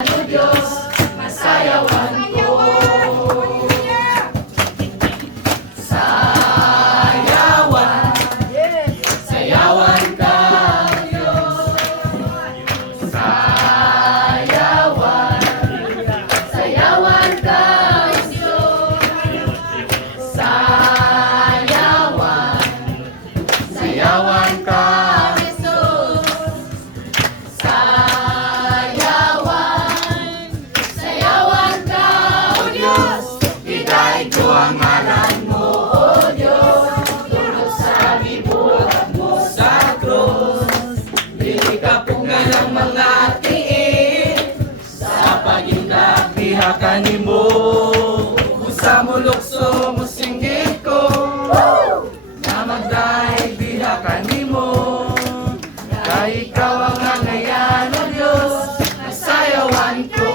O Diyos, masayawan ko. Sayawan, sayawan ka, O Diyos. Sayawan, sayawan ka, O Diyos. Sayawan, sayawan ka, Jesus. Sayawan ka, O Diyos. Idaig ko ang ngalan mo, O Diyos. Tulog sa libutan mo sa krus. Dili ka punga ng mga tiil. Sa pagindak, bihakan ni mo. Sa mulukso mo singgit ko. Na magdaig, bihakan ni mo. Kaya ikaw ang nangayan, O Diyos. Masayawan ko.